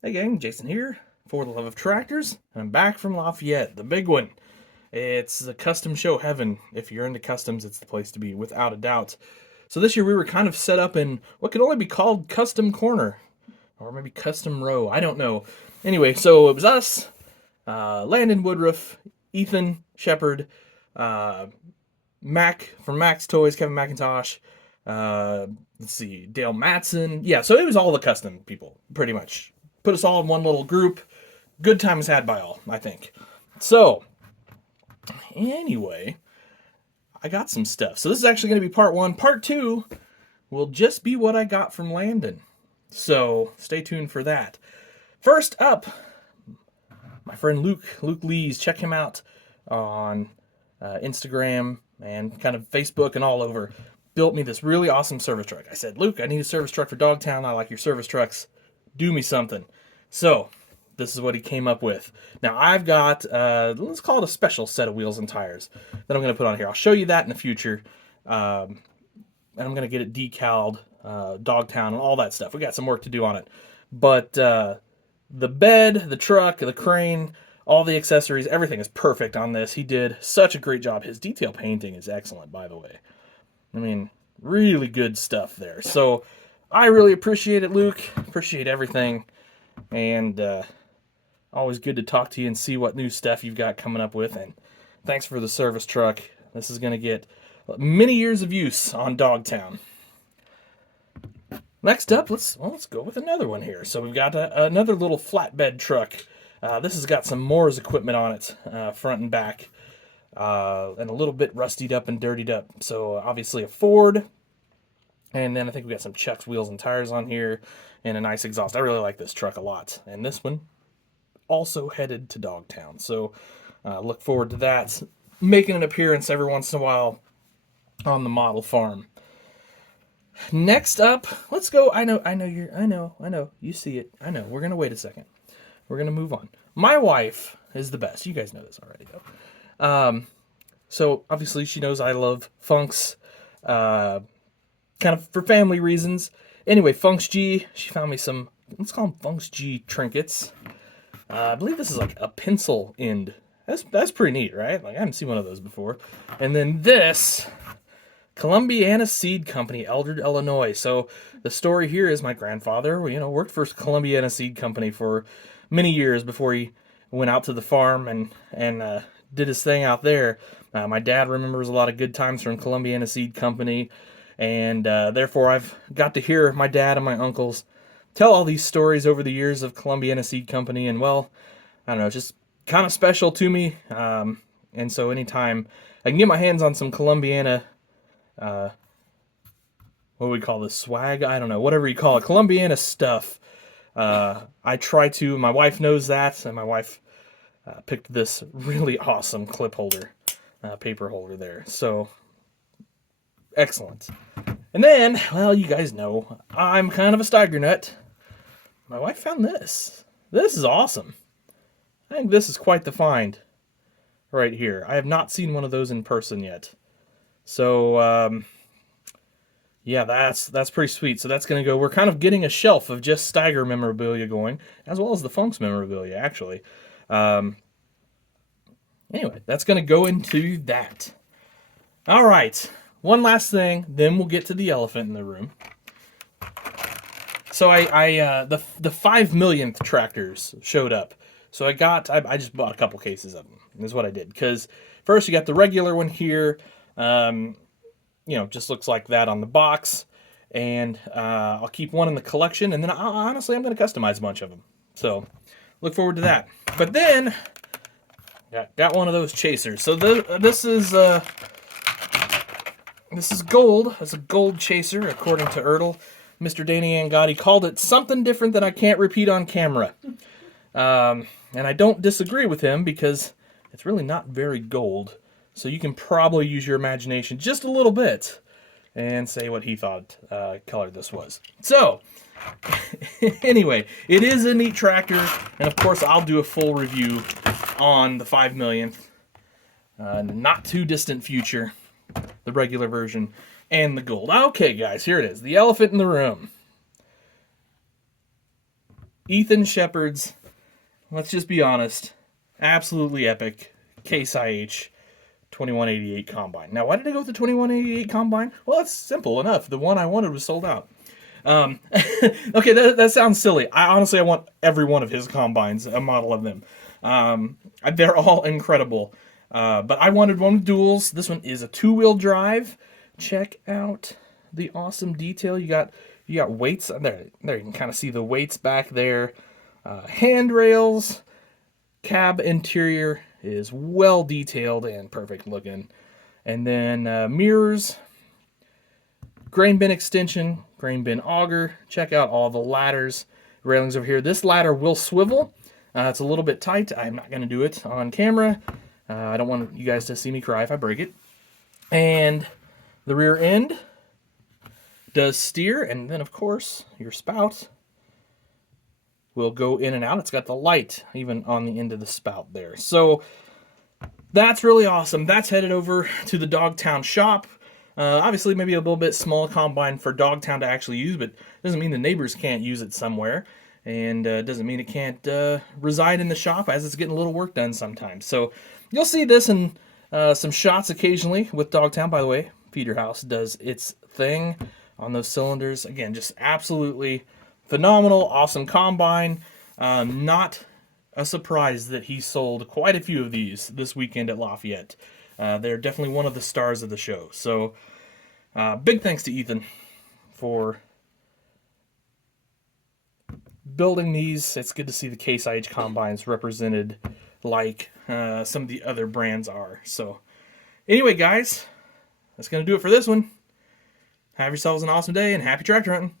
Hey gang, Jason here for the love of tractors, and I'm back from Lafayette, the big one. It's the custom show heaven. If you're into customs, it's the place to be, without a doubt. So this year we were kind of set up in what could only be called custom corner, or maybe custom row. I don't know. Anyway, so it was us, Landon Woodruff, Ethan Shepard, uh, Mac from Mac's Toys, Kevin McIntosh. Let's see, Dale Matson. Yeah, so it was all the custom people, pretty much. Put us all in one little group. Good times had by all, I think. So, anyway, I got some stuff. So this is actually going to be part one. Part two will just be what I got from Landon. So stay tuned for that. First up, my friend Luke Lees. Check him out on Instagram and kind of Facebook and all over. Built me this really awesome service truck. I said, Luke, I need a service truck for Dogtown. I like your service trucks. Do me something. So this is what he came up with. Now I've got, let's call it a special set of wheels and tires that I'm going to put on here. I'll show you that in the future. And I'm going to get it decaled, Dogtown, and all that stuff. We got some work to do on it. But the bed, the truck, the crane, all the accessories, everything is perfect on this. He did such a great job. His detail painting is excellent, by the way. I mean, really good stuff there. So I really appreciate it, Luke. Appreciate everything. And always good to talk to you and see what new stuff you've got coming up with. And thanks for the service truck. This is going to get many years of use on Dogtown. Next up, let's go with another one here. So we've got another little flatbed truck. This has got some Moore's equipment on it, front and back. And a little bit rustied up and dirtied up. So obviously a Ford. And then I think we got some Chuck's wheels and tires on here and a nice exhaust. I really like this truck a lot. And this one also headed to Dogtown. So look forward to that. Making an appearance every once in a while on the model farm. Next up, let's go. I know. You see it. I know. We're going to wait a second. We're going to move on. My wife is the best. You guys know this already, though. So obviously she knows I love funks, kind of for family reasons. Anyway, Funks G, she found me some, let's call them Funks G trinkets. I believe this is like a pencil end. That's pretty neat, right? Like I haven't seen one of those before. And then this, Columbiana Seed Company, Eldred, Illinois. So the story here is my grandfather, worked for Columbiana Seed Company for many years before he went out to the farm and did his thing out there. My dad remembers a lot of good times from Columbiana Seed Company, and therefore I've got to hear my dad and my uncles tell all these stories over the years of Columbiana Seed Company, and well, I don't know, just kind of special to me. And so anytime I can get my hands on some Columbiana, what do we call this, swag? I don't know, whatever you call it, Columbiana stuff. I try to, my wife knows that, and my wife picked this really awesome clip holder, paper holder there. So, excellent. And then, well, you guys know, I'm kind of a Steiger nut. My wife found this. This is awesome. I think this is quite the find right here. I have not seen one of those in person yet. So, yeah, that's pretty sweet. So that's going to go, we're kind of getting a shelf of just Steiger memorabilia going, as well as the Funks memorabilia, actually. Anyway, that's going to go into that. All right, one last thing, then we'll get to the elephant in the room. So the 5 millionth tractors showed up. So I just bought a couple cases of them. Is what I did. Because first you got the regular one here. Just looks like that on the box. And I'll keep one in the collection. And then honestly, I'm going to customize a bunch of them. So look forward to that. But then got one of those chasers. So this is gold. It's a gold chaser, according to Ertl. Mr. Danny Angotti called it something different that I can't repeat on camera. And I don't disagree with him because it's really not very gold. So you can probably use your imagination just a little bit and say what he thought color this was. So, anyway, it is a neat tractor. And of course, I'll do a full review on the 5 millionth. In the not too distant future. The regular version and the gold. Okay, guys, here it is. The elephant in the room. Ethan Shepard's, let's just be honest, absolutely epic Case IH 2188 Combine. Now, why did I go with the 2188 Combine? Well, it's simple enough. The one I wanted was sold out. Okay, that sounds silly. I want every one of his combines, a model of them. They're all incredible. But I wanted one with duals. This one is a 2-wheel drive. Check out the awesome detail. You got weights there. There you can kind of see the weights back there. Handrails. Cab interior is well detailed and perfect looking. And then mirrors. Grain bin extension, grain bin auger. Check out all the ladders, railings over here. This ladder will swivel. It's a little bit tight. I'm not going to do it on camera. I don't want you guys to see me cry if I break it. And the rear end does steer, and then of course your spout will go in and out. It's got the light even on the end of the spout there. So that's really awesome. That's headed over to the Dogtown shop. Obviously, maybe a little bit small combine for Dogtown to actually use, but doesn't mean the neighbors can't use it somewhere, and doesn't mean it can't reside in the shop as it's getting a little work done sometimes. So you'll see this in some shots occasionally with Dogtown. By the way, Feeder House does its thing on those cylinders. Again, just absolutely phenomenal, awesome combine. Not a surprise that he sold quite a few of these this weekend at Lafayette. They're definitely one of the stars of the show. So, big thanks to Ethan for building these. It's good to see the Case IH combines represented like some of the other brands are. So, anyway, guys, that's going to do it for this one. Have yourselves an awesome day and happy tractor hunting.